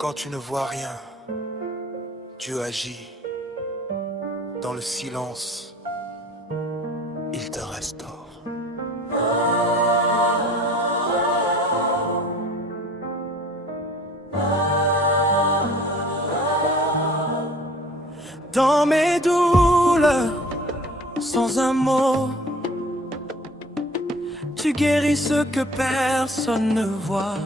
quand tu ne vois rien, Dieu agit. Dans le silence, il te restaure. Dans mes douleurs, sans un mot, tu guéris ce que personne ne voit.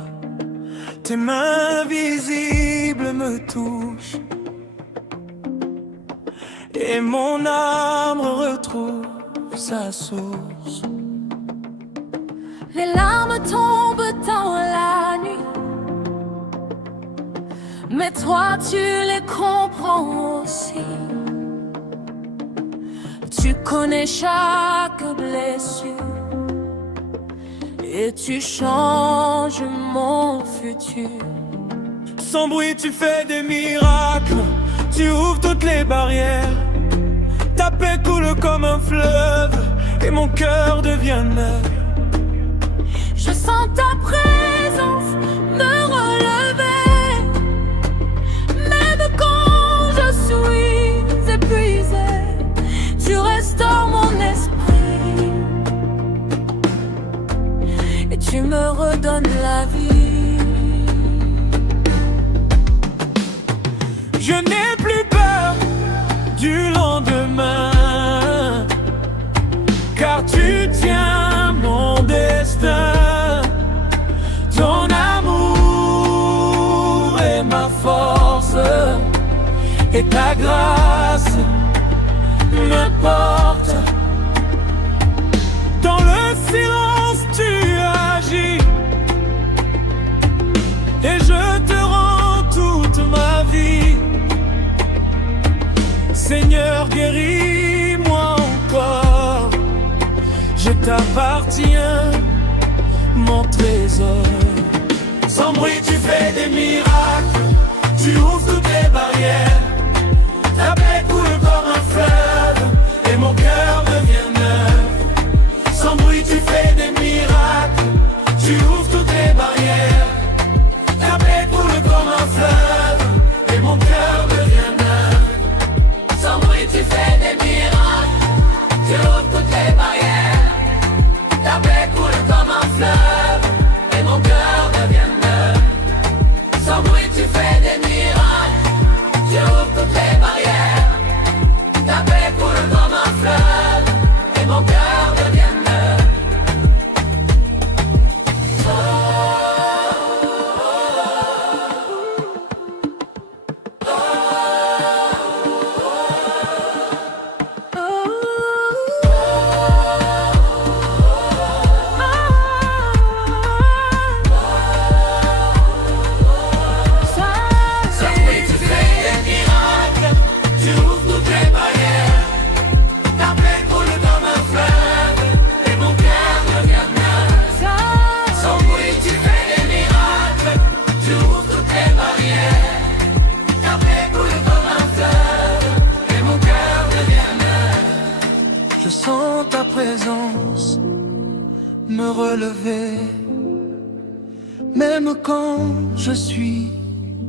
Tes mains visibles me touchent et mon âme retrouve sa source. Les larmes tombent dans la nuit, mais toi tu les comprends aussi. Tu connais chaque blessure et tu changes mon futur. Sans bruit tu fais des miracles, tu ouvres toutes les barrières. Ta paix coule comme un fleuve et mon cœur devient neuf. Je sens ta présence me relever, même quand je suis épuisée. Tu restaures mon esprit et tu me redonnes la vie. Je n'ai plus peur du lendemain, car tu tiens mon destin. Ton amour est ma force et ta grâce me porte. Dans le silence tu agis et je te rends toute ma vie. Seigneur, guéris-moi encore, je t'appartiens, mon trésor. Sans bruit tu fais des miracles, tu ouvres toutes les barrières. Ta paix coule comme un fleuve et mon cœur devient neuf. Sans bruit tu fais des miracles, tu ouvres toutes les barrières. Ta paix coule comme un fleuve et mon cœur devient neuf. Sans bruit tu fais des miracles, tu ouvres toutes les barrières. Ta paix coule comme un fleuve et mon cœur devient neuf. Sans bruit tu fais des miracles, tu ouvres toutes les barrières. Ta paix coule comme un fleuve et mon cœur devient neuf. Je sens ta présence me relever, même quand je suis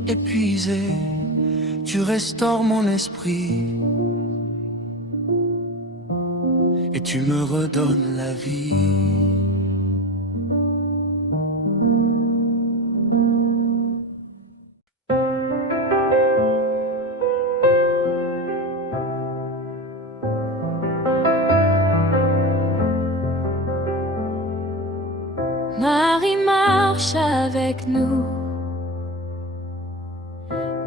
épuisé. Tu restaures mon esprit et tu me redonnes la vie. Marie marche avec nous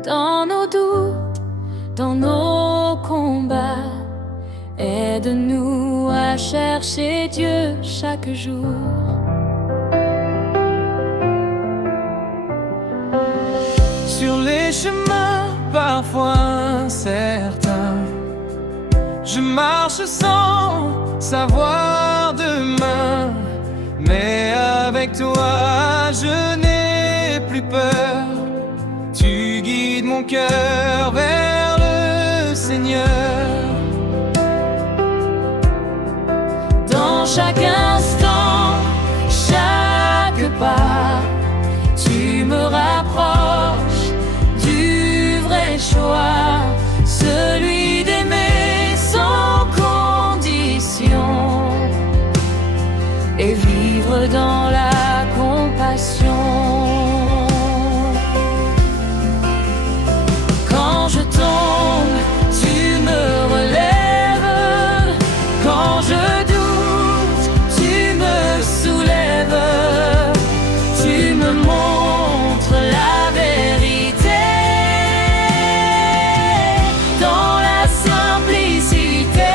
dans nos doutes, dans nos combats. Aide-nous à chercher Dieu chaque jour. Sur les chemins parfois incertains, je marche sans savoir demain. Mais avec toi je n'ai plus peur. Tu guides mon cœur vers le Seigneur. Dans chaque instant, chaque pas, tu me rapproches choix, celui d'aimer sans condition et vivre dans la compassion. Quand je tombe, tu me relèves. Quand je doute, tu me soulèves. Tu me montres la vérité dans la simplicité.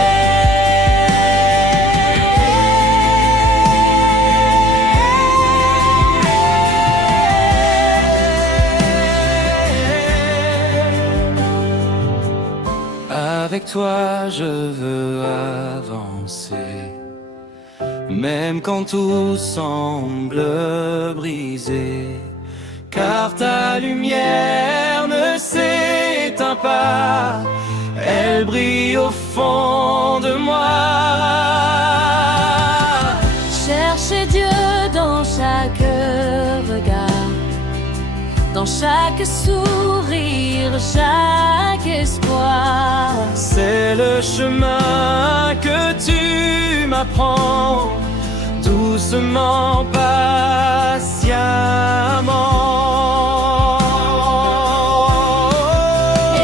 Avec toi je veux avancer, même quand tout semble brisé, car ta lumière ne s'éteint pas, elle brille au fond de moi. Cherchez Dieu dans chaque regard, dans chaque sourire, chaque espoir. C'est le chemin que tu m'apprends, doucement, patiemment.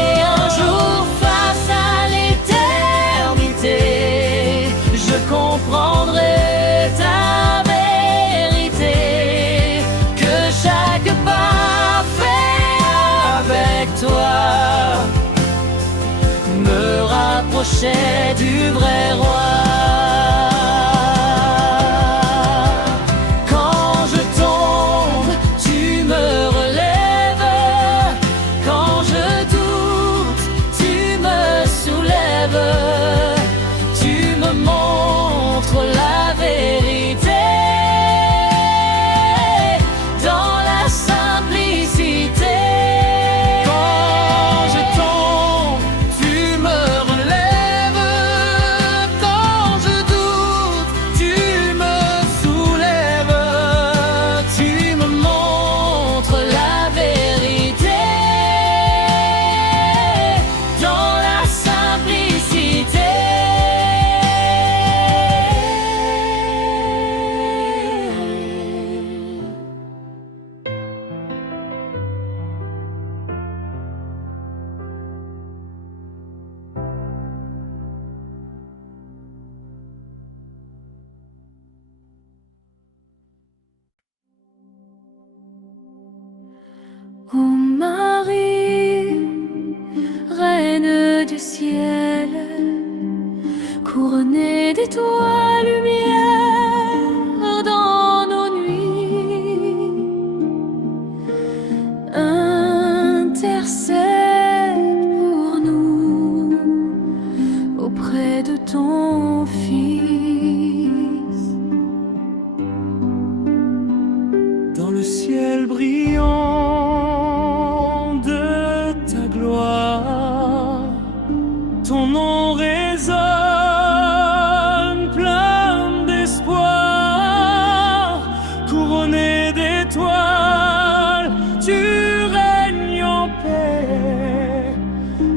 Et un jour face à l'éternité, je comprendrai ta vérité, que chaque pas fait avec toi me rapprochait du vrai roi. Quand je tombe, tu me relèves. Quand je doute, tu me soulèves. Tu me montres la vérité dans la simplicité. Quand je tombe, tu me relèves. Quand je doute, tu me soulèves. Tu me montres la vérité Dans la simplicité. Ô Marie, reine du ciel, couronnée d'étoiles, lumière dans nos nuits, intercède pour nous auprès de ton Fils. dans le ciel brillant de ta gloire. Ton nom résonne plein d'espoir, couronné d'étoiles, tu règnes en paix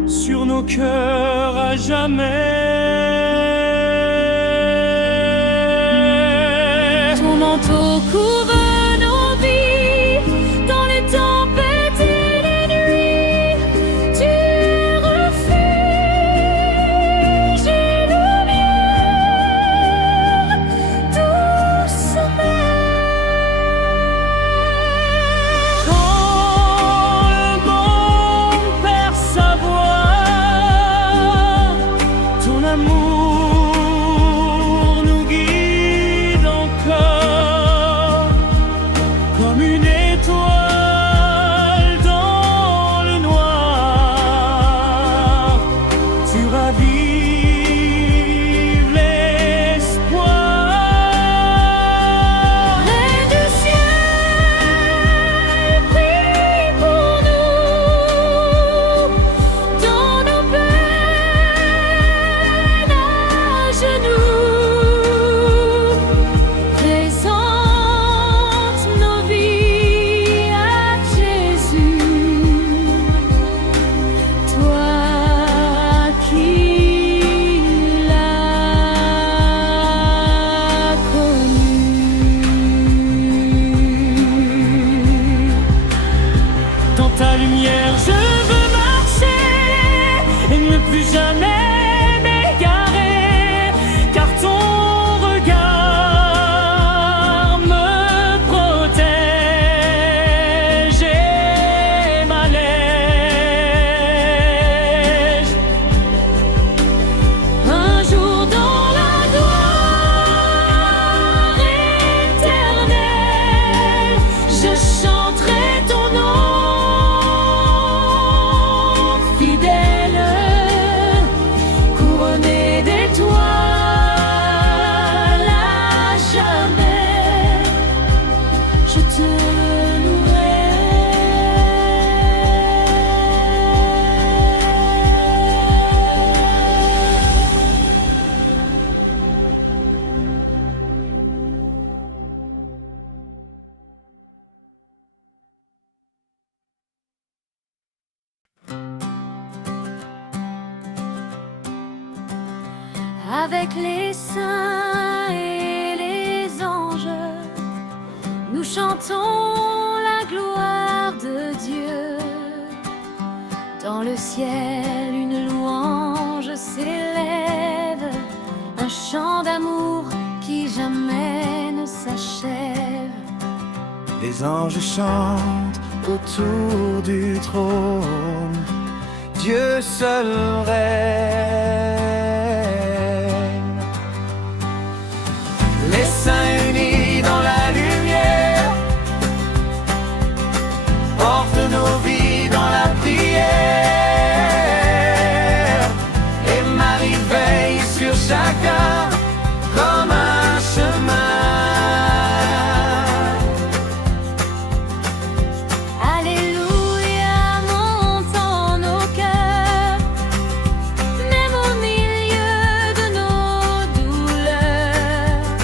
sur nos cœurs à jamais. Ton manteau couvre nos vies dans les tempêtes et les nuits. Tu es refuge et lumière, douce mère. Quand le monde perd sa voix, ton amour nous guide encore, comme une étoile dans le noir. Tu ravives l'espoir. Reine du ciel, prie pour nous dans nos peines à genoux. Présente nos vies à Jésus. jamais m'égarer, car ton regard me protège et m'allège. Un jour dans la gloire éternelle, je chanterai ton nom fidèle, couronné d'étoiles à jamais. Je te louerai. Avec les saints et les anges, nous chantons la gloire de Dieu. Dans le ciel, une louange s'élève, un chant d'amour qui jamais ne s'achève. Les anges chantent autour du trône, Dieu seul règne. Les saints unis dans la lumière portent nos vies dans la prière, et Marie veille sur chacun comme un chemin. Alléluia monte en nos cœurs, même au milieu de nos douleurs,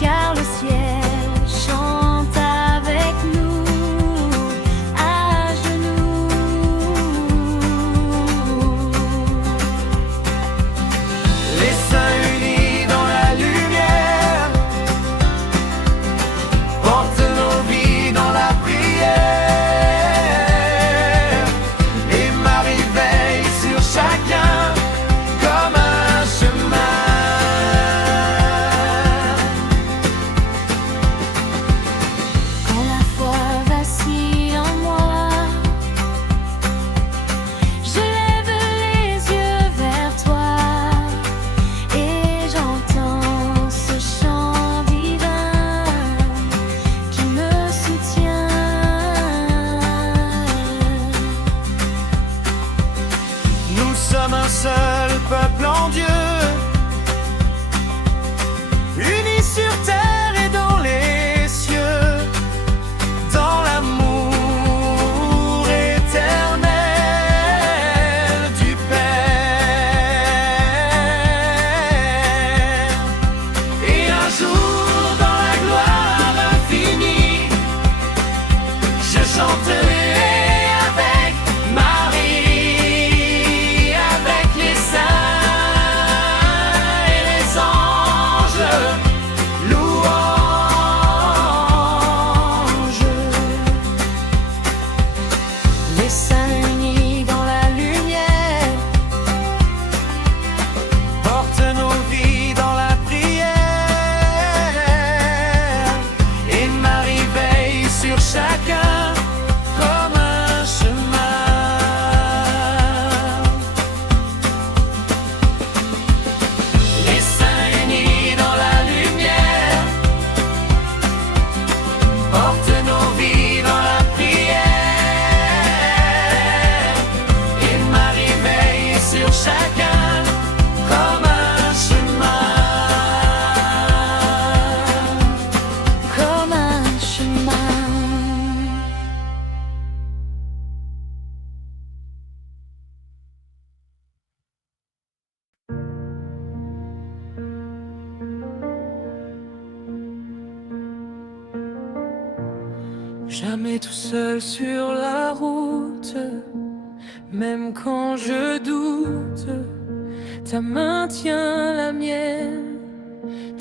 car le ciel chante avec nous à genoux. Les saints unis dans la lumière portent nos vies dans la prière, et Marie veille sur chacun comme un chemin. Quand la foi vacille en moi, je lève les yeux vers toi et j'entends ce chant divin qui me soutient. Nous sommes un seul peuple en Dieu, unis sur terre et dans les cieux, dans l'amour éternel du Père. Et un jour dans la gloire infinie, je chanterai avec Marie, avec les saints et les anges, louanges. Les saints unis dans la lumière portent nos vies dans la prière, et Marie veille sur chacun comme un chemin. Les saints unis dans la lumière portent nos vies dans la prière, et Marie veille sur chacun comme un chemin. Comme un chemin. Jamais tout seul sur la route, même quand je doute, ta main tient la mienne,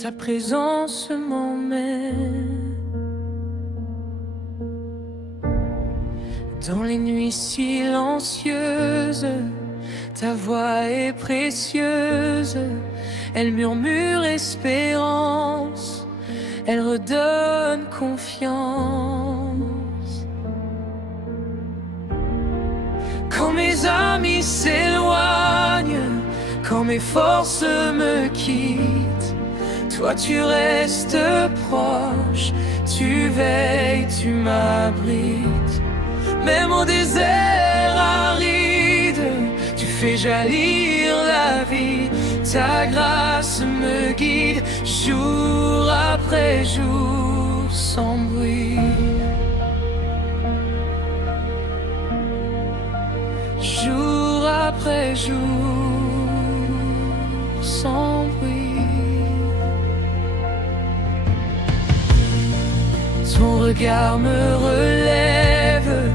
ta présence m'emmène. Dans les nuits silencieuses, Ta voix est précieuse, elle murmure espérance, elle redonne confiance. Quand mes amis s'éloignent, quand mes forces me quittent, toi tu restes proche, tu veilles, tu m'abrites. Même au désert aride, tu fais jaillir la vie. Ta grâce me guide jour après jour sans bruit. Jour après jour sans bruit. Ton regard me relève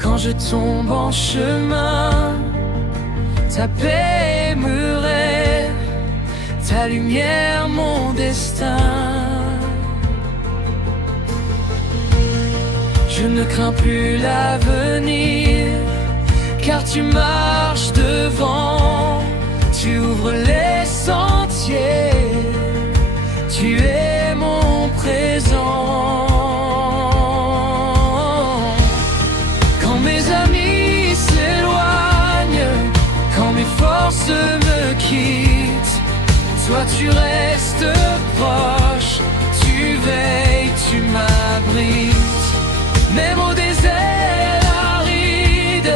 quand je tombe en chemin. Ta paix me rêve, ta lumière mon destin. Je ne crains plus l'avenir, car tu marches devant, tu ouvres les sentiers, tu es mon présent. Quand mes amis s'éloignent, quand mes forces me quittent, toi tu restes proche, tu veilles, tu m'abrites. Même au désert aride,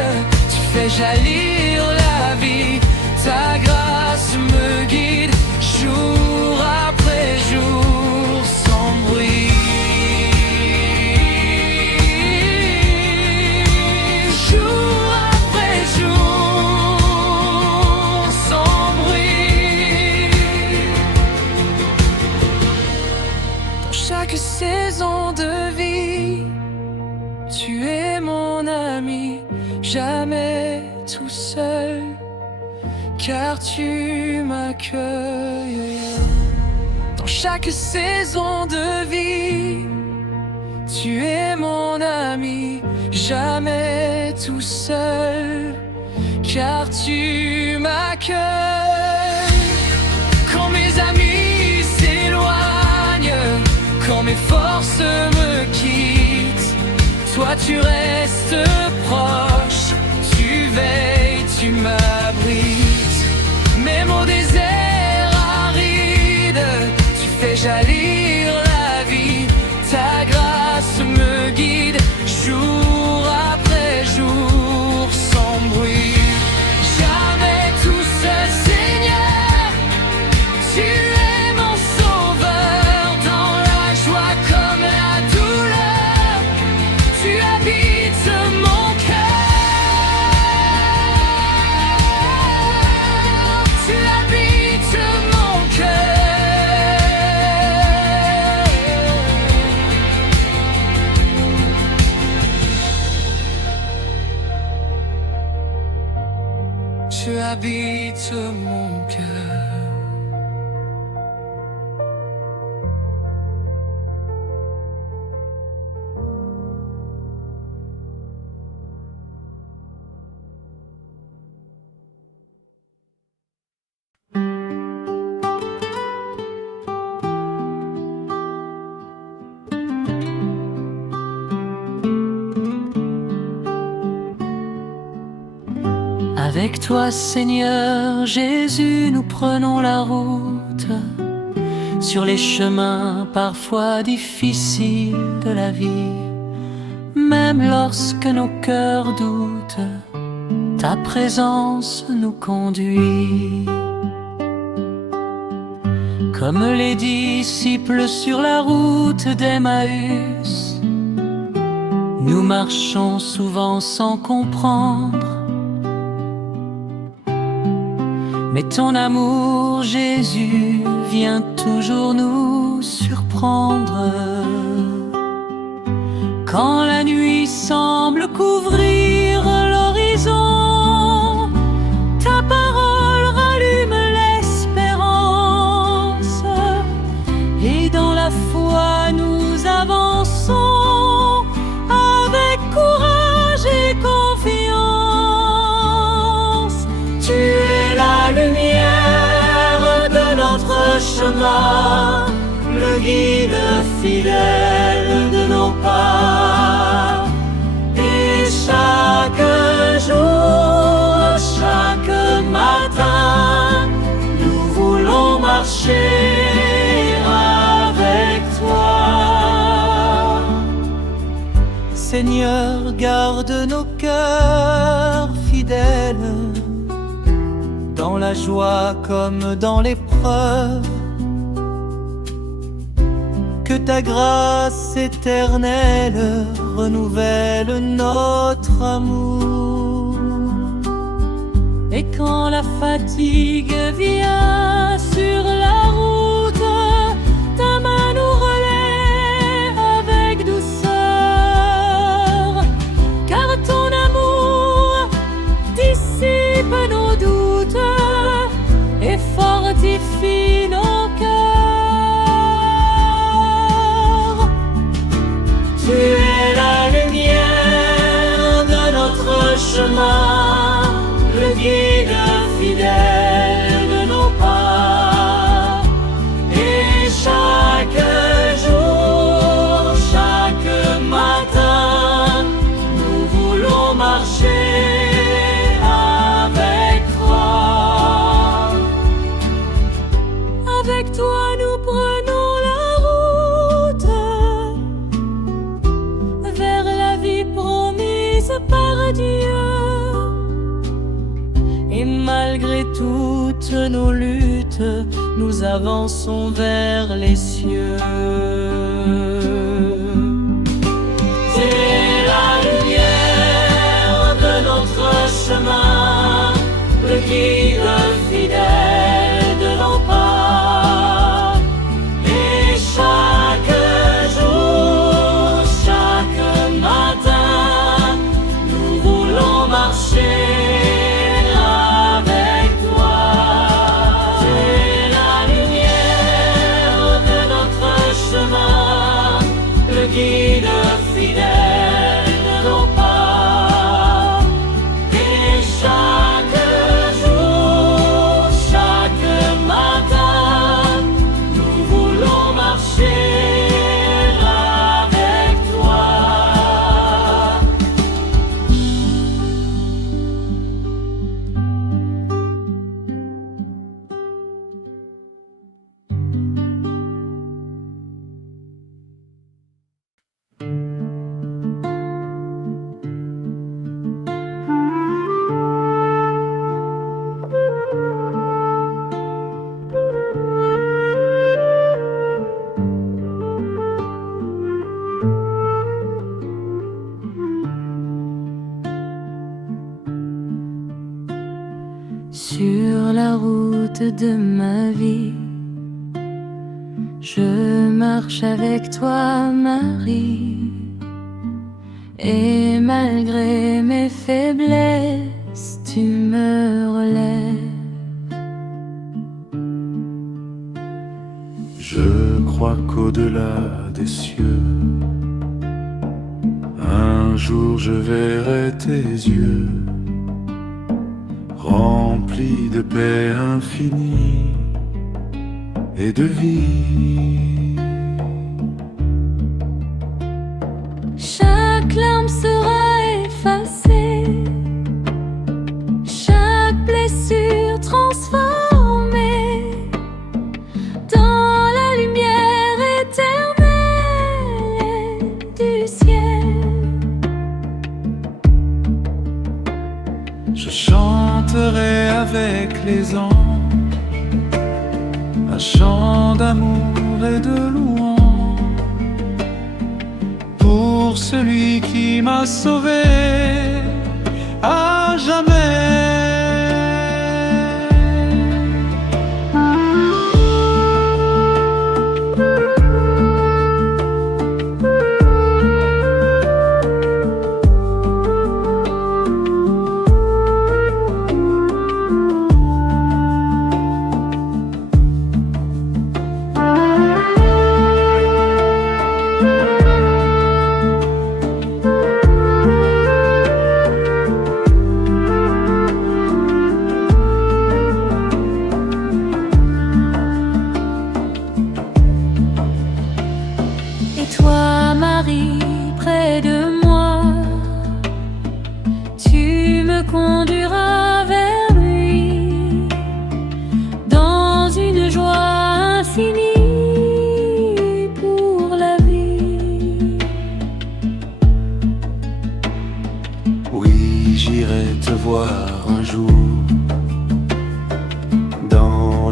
tu fais jaillir la vie. Ta grâce me guide jour après jour sans bruit. Jour après jour sans bruit. Dans chaque saison de vie, tu es mon ami, jamais tout seul, car tu m'accueilles. Dans chaque saison de vie, tu es mon ami, jamais tout seul, car tu m'accueilles. Quand mes amis s'éloignent, quand mes forces me quittent, toi tu restes proche, tu veilles, tu m'abrites. Même au désert aride, tu fais jaillir la vie. Ta grâce me guide jour après jour sans bruit. Jamais tout seul, Seigneur, tu es mon sauveur. Dans la joie comme la douleur, tu habites mon cœur. Tu habites mon cœur. Tu habites mon cœur. Avec toi, Seigneur Jésus, nous prenons la route sur les chemins parfois difficiles de la vie. Même lorsque nos cœurs doutent, ta présence nous conduit. Comme les disciples sur la route d'Emmaüs, nous marchons souvent sans comprendre. Mais ton amour, Jésus, vient toujours nous surprendre. Quand la nuit semble couvrir l'horizon, ta parole rallume l'espérance. Et dans la foi nous avançons avec courage et confiance. Tu chemin, le guide fidèle de nos pas. Et chaque jour, chaque matin, nous voulons marcher avec toi. Seigneur, garde nos cœurs fidèles, dans la joie comme dans l'épreuve. Que ta grâce éternelle renouvelle notre amour. Et quand la fatigue vient sur la route, ta main nous relaie avec douceur, car ton amour dissipe nos doutes et fortifie nos cœurs. Tu es la lumière de notre chemin, le guide fidèle de nos pas. Et chaque jour, chaque matin, nous voulons marcher avec toi. Avec toi nous prenons la route vers la vie promise par Dieu. Et malgré toutes nos luttes, nous avançons vers les cieux. C'est la lumière de notre chemin, le guide fidèle de nos pas. Et chaque jour, chaque matin, nous voulons marcher avec toi. C'est la lumière de notre chemin, le guide fidèle de nos pas. Et chaque jour, chaque matin, nous voulons marcher avec toi. Sur la route de ma vie, je marche avec toi, Marie. Et malgré mes faiblesses, tu me relèves. Je crois qu'au-delà des cieux, un jour je verrai tes yeux remplis de paix infinie et de vie. Chaque larme sera effacée, chaque blessure transformée dans la lumière éternelle du ciel. Je chanterai avec les anges un chant d'amour et de louange pour celui qui m'a sauvé à jamais.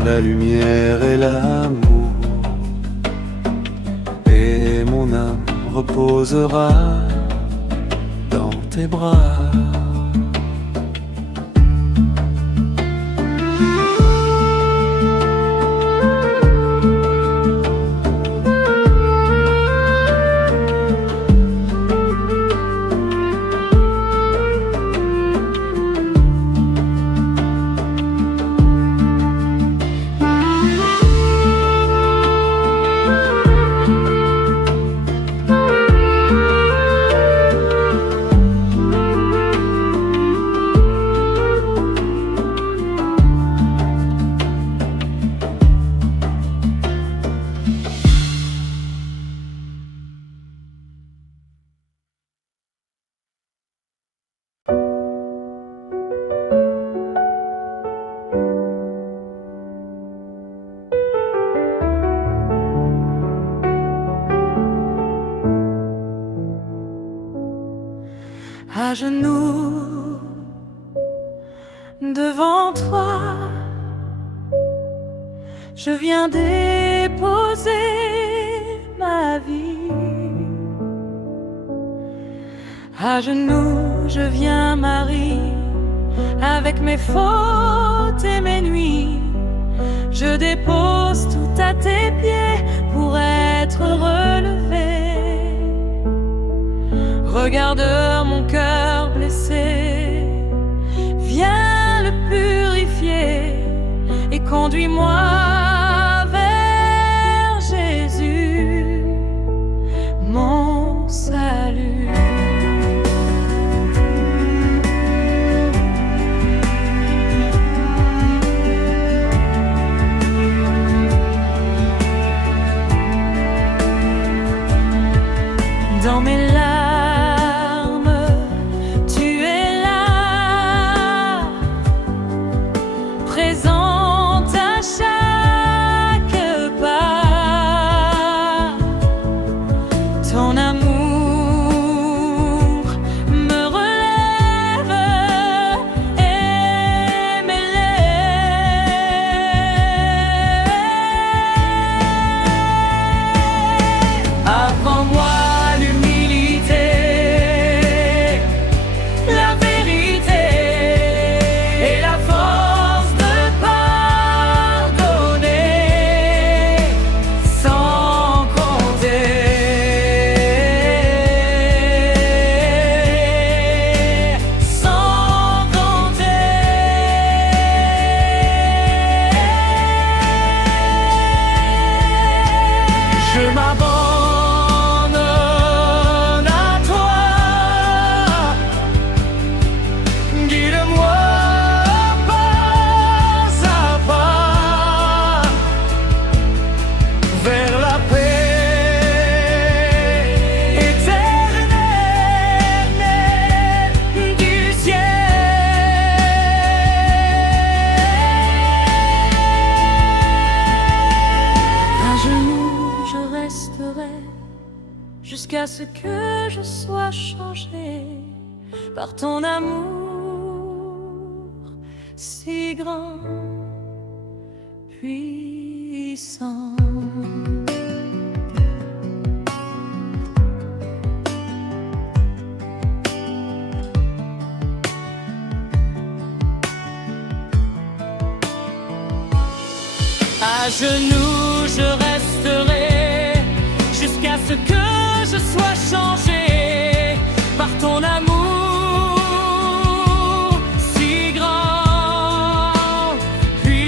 la lumière et l'amour, et mon âme reposera dans tes bras. À genoux devant toi, je viens déposer ma vie. À genoux, je viens, Marie, avec mes fautes et mes nuits. Je dépose tout à tes pieds pour être relevé. Regarde mon cœur blessé, viens le purifier et conduis-moi vers Jésus, mon salut. Dans mes larmes, tu es là, présente à chaque pas. Ton amour me relève et m'élève. Apprends-moi jusqu'à ce que je sois changé par ton amour si grand, puissant. À genoux, je resterai jusqu'à ce que je sois changé par ton amour si grand, puissant,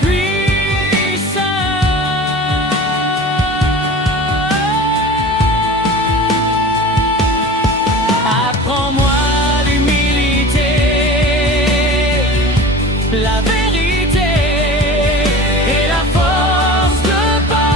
puissant. Apprends-moi la vérité et la force de parler.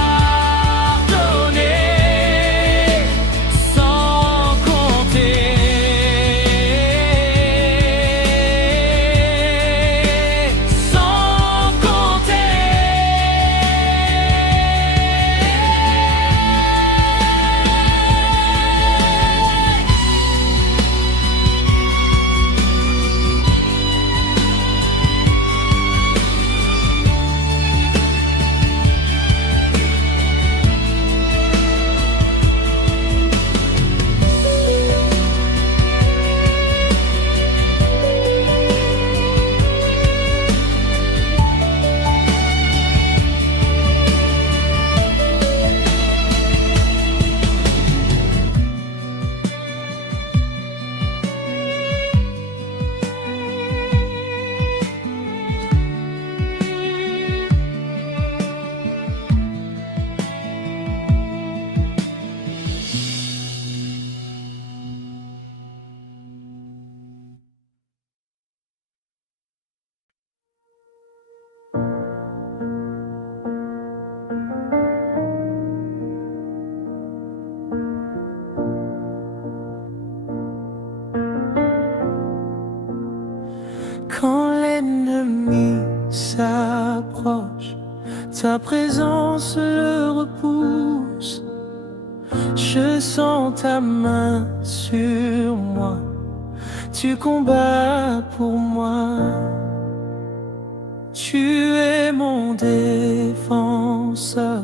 Quand l'ennemi s'approche, ta présence le repousse. Je sens ta main sur moi, tu combats pour moi. Tu es mon défenseur,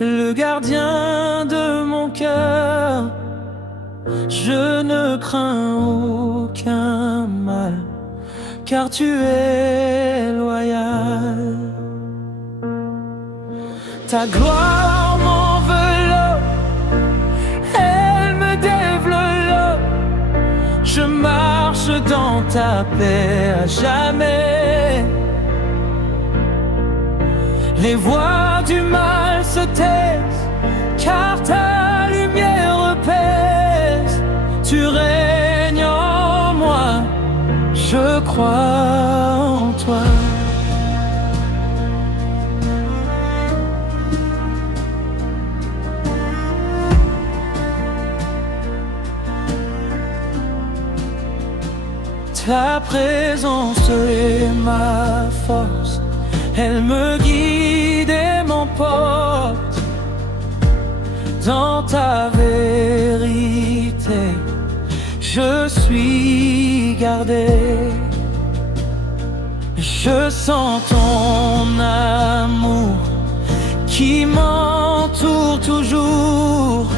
le gardien de mon cœur. Je ne crains aucun mal, car tu es loyal. Ta gloire m'enveloppe, elle me développe. Je marche dans ta paix à jamais. Les voix du mal se taisent, car ta lumière pèse. Tu règnes en moi, je crois en toi. Ta présence est ma force, elle me guide et m'emporte dans ta vérité. Je suis gardé, je sens ton amour qui m'entoure toujours.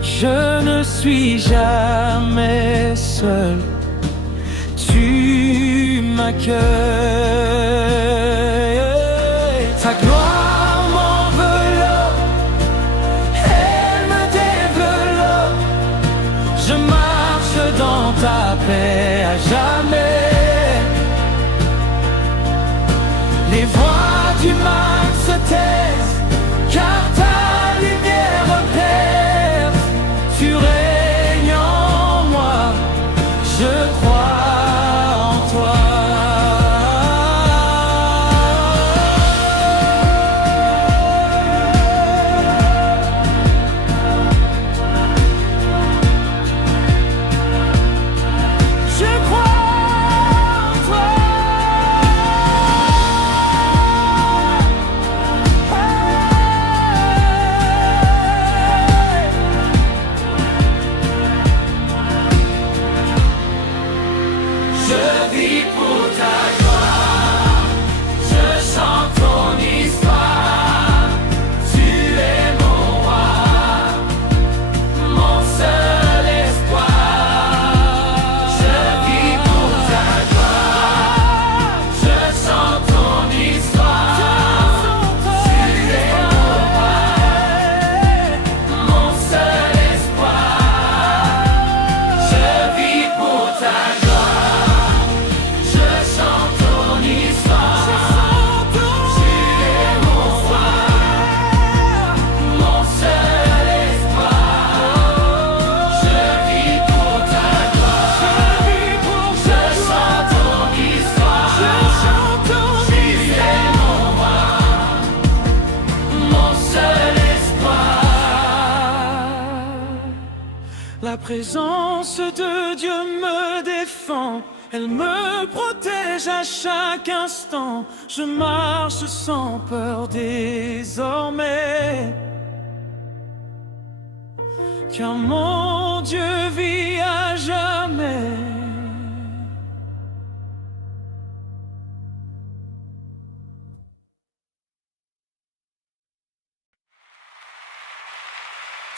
Je ne suis jamais seul, tu m'accueilles. Ta gloire m'enveloppe, elle me développe. Je marche dans ta paix à jamais. Les voix du mal se taisent, car ta lumière perce. Tu règnes en moi, je crois en toi. Je crois en toi. Je vis pour ta gloire, je chante ton histoire. Tu es mon roi, mon seul espoir. Je vis pour ta gloire, je chante ton histoire. Tu es mon roi, mon seul espoir. Je vis pour ta gloire, je chante ton histoire. Tu es mon roi, mon seul espoir. Je vis pour ta gloire, je chante ton histoire. Tu es mon roi, mon seul espoir. La présence de Dieu me défend, elle me protège à chaque instant. Je marche sans peur désormais, car mon Dieu vit à jamais.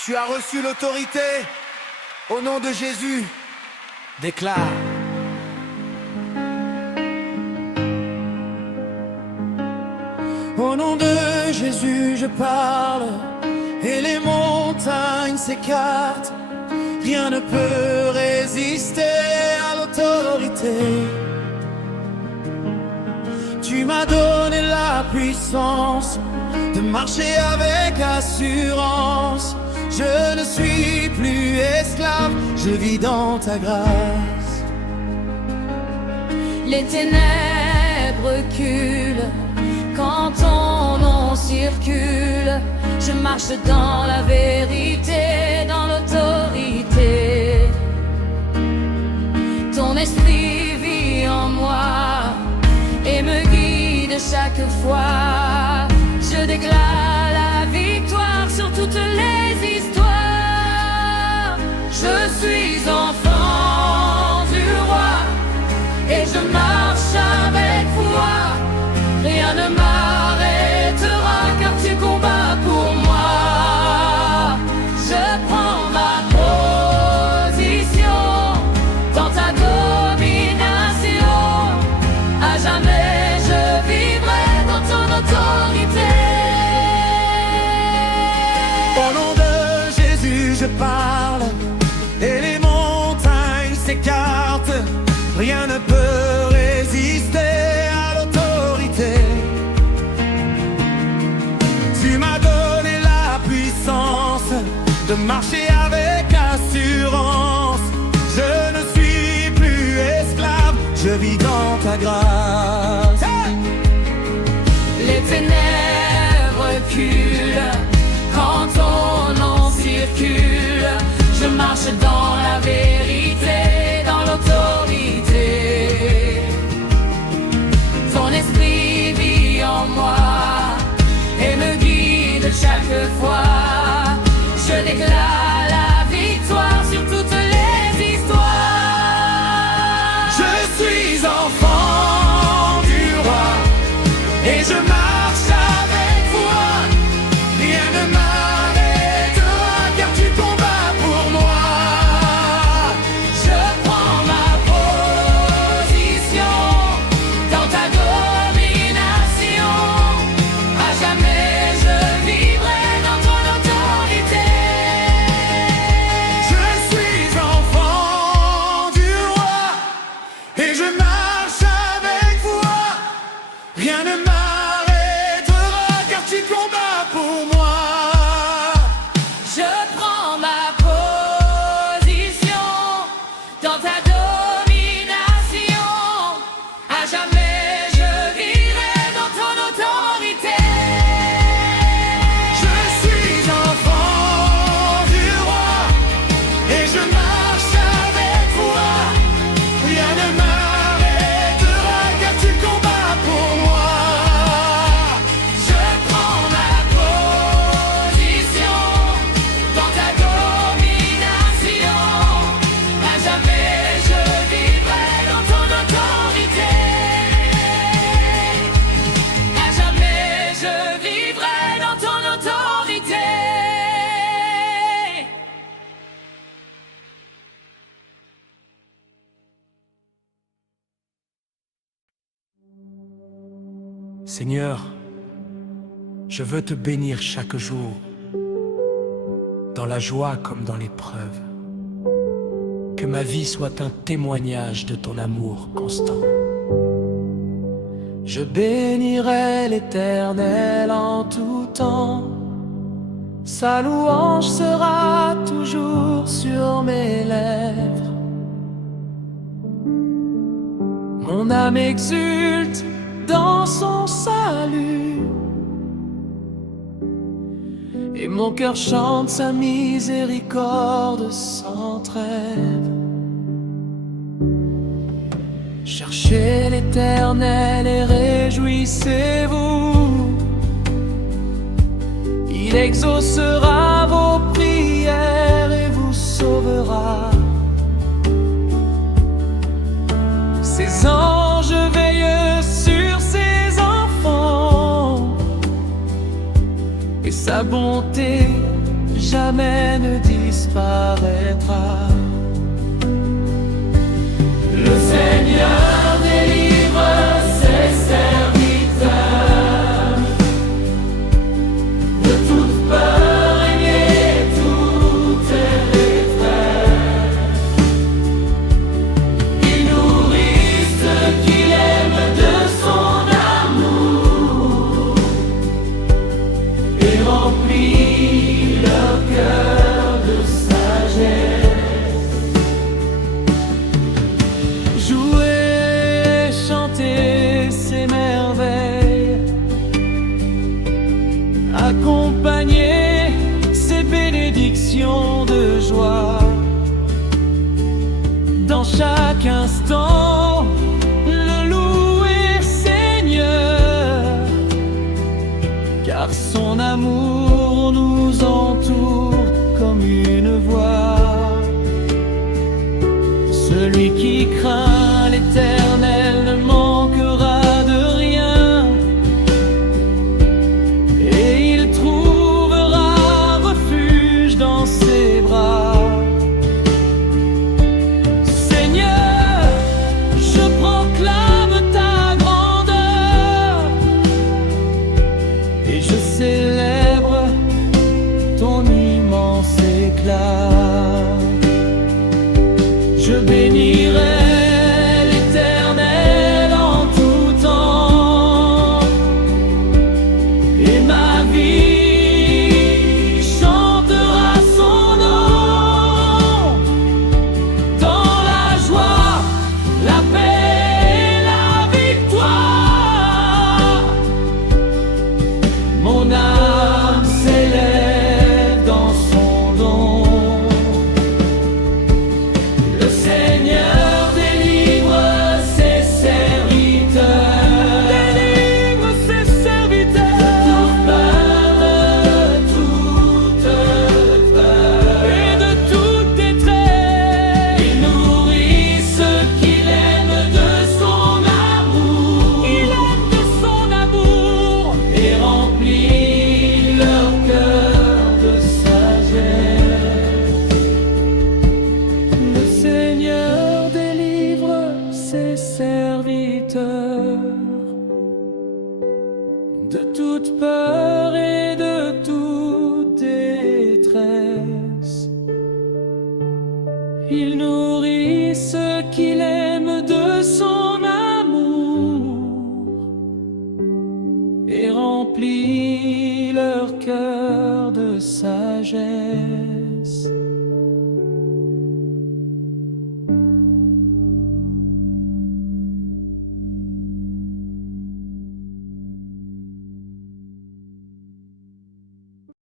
Tu as reçu l'autorité au nom de Jésus. Déclare. Au nom de Jésus je parle, et les montagnes s'écartent. Rien ne peut résister à l'autorité. Tu m'as donné la puissance de marcher avec assurance. Je ne suis plus esclave, je vis dans ta grâce. Les ténèbres reculent quand ton nom circule. Je marche dans la vérité, dans l'autorité. Ton esprit vit en en moi et me guide chaque fois. Je déclare la victoire sur toutes les histoires. Je suis enfant du roi et je marche avec foi. Rien ne m'arrêtera car tu combats pour moi. Je prends ma position dans ta domination. À jamais je vivrai dans ton autorité. Au nom de Jésus je parle et les montagnes s'écartent. Rien ne peut résister à l'autorité. Tu m'as donné la puissance de marcher avec assurance. Je ne suis plus esclave, je vis dans ta grâce. Les ténèbres reculent quand ton nom circule. Je marche dans la vérité, dans l'autorité. Ton esprit vit en moi et me guide chaque fois. Je déclare la victoire sur toutes les histoires. Je suis enfant du roi et je marche avec foi. Rien ne m'arrêtera car tu combats pour moi. Je prends ma position dans ta domination. À jamais je vivrai dans ton autorité. Je suis enfant du roi et je marche avec foi. Rien ne m'arrêtera car tu combats pour moi. Je prends ma position dans ta domination. À jamais je vivrai dans ton autorité. Je suis enfant du roi et je marche avec foi. Rien ne m'arrêtera car tu combats pour moi. Je prends ma position dans ta domination. À jamais je vivrai dans ton autorité. À jamais je vivrai dans ton autorité. Seigneur, je veux te bénir chaque jour, dans la joie comme dans l'épreuve. Que ma vie soit un témoignage de ton amour constant. Je bénirai l'Éternel en tout temps. Sa louange sera toujours sur mes lèvres. Mon âme exulte dans son salut et mon cœur chante sa miséricorde sans trêve. Cherchez l'Éternel et réjouissez-vous. Il exaucera vos prières et vous sauvera. Ses anges veillent sur ses enfants et sa bonté jamais ne disparaîtra. Le Seigneur délivre ses serviteurs de toute peur et toute détresse. Il nourrit ceux qu'il aime de son amour et remplit leur cœur de sagesse. Jouez, chantez ses merveilles, accompagnez ses bénédictions de joie. Dans chaque instant, Celui qui craint l'Éternel ne manquera de rien, et il trouvera refuge dans ses bras. Seigneur, je proclame ta grandeur, et je célèbre ton immense éclat. Je bénirai l'Éternel en tout temps, et ma vie chantera son nom. Dans la joie, la paix et la victoire, mon âme s'élève dans son don. Le Seigneur délivre ses serviteurs, de toute peur et de toute détresse. Il nourrit ceux qu'il aime de son amour, et remplit leur cœur de sagesse. Le Seigneur délivre ses serviteurs de toute peur et de toute détresse. Il nourrit ceux qu'il aime de son amour, et remplit leur cœur de sagesse.